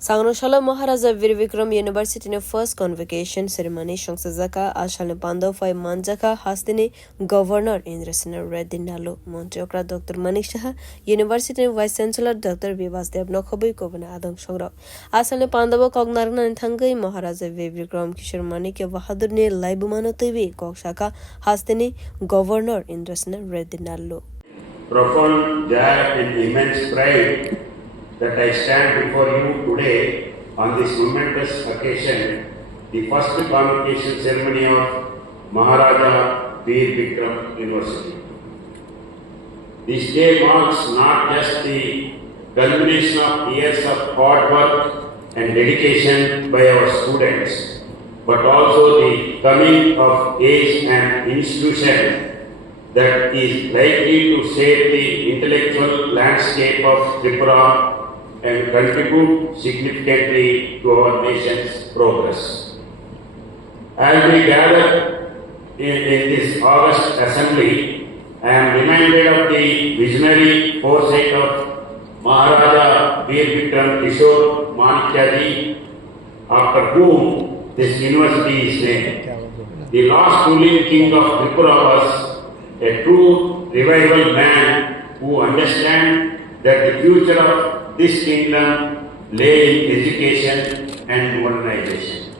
Sangroshala Maharaja Bir Bikram University ne first convocation ceremony Shongsazaka Ashalne Pandofai manjakha hastini Governor Indrasena Redinalo montri okra Dr. Manisha University Vice Chancellor Dr. Vivasdev Nokhobai Kovana Adang Shongra Ashalne Pandava Kognarna Thangai Maharaja Bir Bikram Kishore Manike Bahadur ne Laibumano TV Kokshaka hastini Governor Indrasena Redinalo. Profound joy and immense pride that I stand before you today on this momentous occasion, the first convocation ceremony of Maharaja Bir Bikram University. This day marks not just the culmination of years of hard work and dedication by our students, but also the coming of age and institution that is likely to shape the intellectual landscape of Tripura and contribute significantly to our nation's progress. As we gather in this August assembly, I am reminded of the visionary foresight of Maharaja Bir Bikram Kishore Manikyaji, after whom this university is named. The last ruling king of Tripura was a true revival man who understands that the future of this kingdom lay in education and modernization.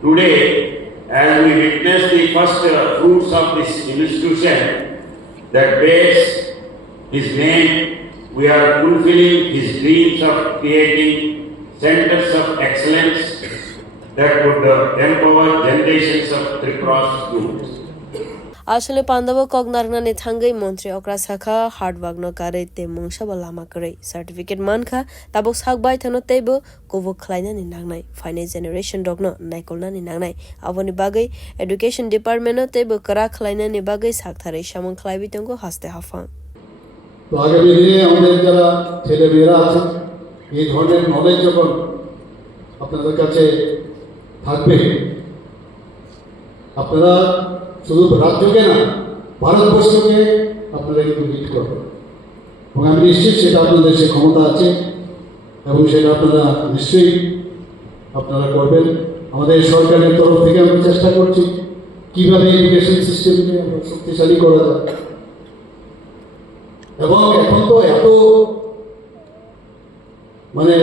Today, as we witness the first fruits of this institution that bears his name, we are fulfilling his dreams of creating centers of excellence that would empower generations of Tripura's students. Ashale Pandava Kognarna ne Thangai montri okra sakha hard wagno kare te mungsaba lama kare certificate manka tabok sakbai thano tebo kovo khlaina ni nangnai final generation dogno naikolna ni nangnai aboni bagai education department no tebo kara khlaina ni bagai sakthare samon khlaibi tongo haste hafa তো আগামী দিনে আমাদের যারা ছেলেমেয়েরা আছে এই ধরনের knowledge যখন আপনাদের কাছে থাকবে আপনারা শুধু রাজ্যকে না ভারতবর্ষকে আপনারা কিন্তু লিড করবেন এবং আমি নিশ্চিত সেটা আপনাদের সে ক্ষমতা আছে এবং সেটা আপনারা নিশ্চয়ই আপনারা করবেন আমাদের সরকারের তরফ থেকে আমরা চেষ্টা করছি কীভাবে এডুকেশন সিস্টেমকে আমরা শক্তিশালী করা যায় এবং এখন তো এত মানে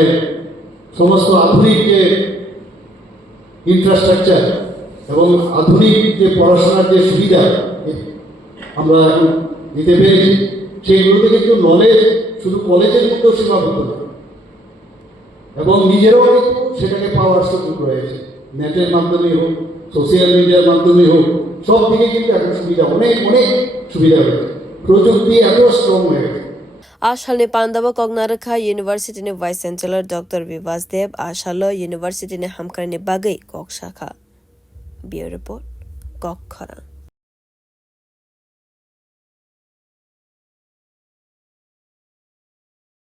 সমস্ত আধুনিক যে ইনফ্রাস্ট্রাকচার এবং আধুনিক যে পড়াশোনার যে সুবিধা আমরা এখন দিতে পেরেছি সেইগুলোতে কিন্তু নলেজ শুধু কলেজের মধ্যেও সীমাবদ্ধ না এবং নিজেরাও কিন্তু সেটাকে পাওয়ার সুযোগ রয়েছে নেটের মাধ্যমে হোক সোশ্যাল মিডিয়ার মাধ্যমে হোক সব দিকে কিন্তু এখন সুবিধা অনেক অনেক সুবিধা হয়েছে প্রযুক্তি এত স্ট্রং হয়ে গেছে Ashalne Pandava Kognarkha University ne Vice Chancellor Dr. Vivasdev Ashalo University ne Hamkarne Bagai Kokshakha. Bureau Report Kokhara.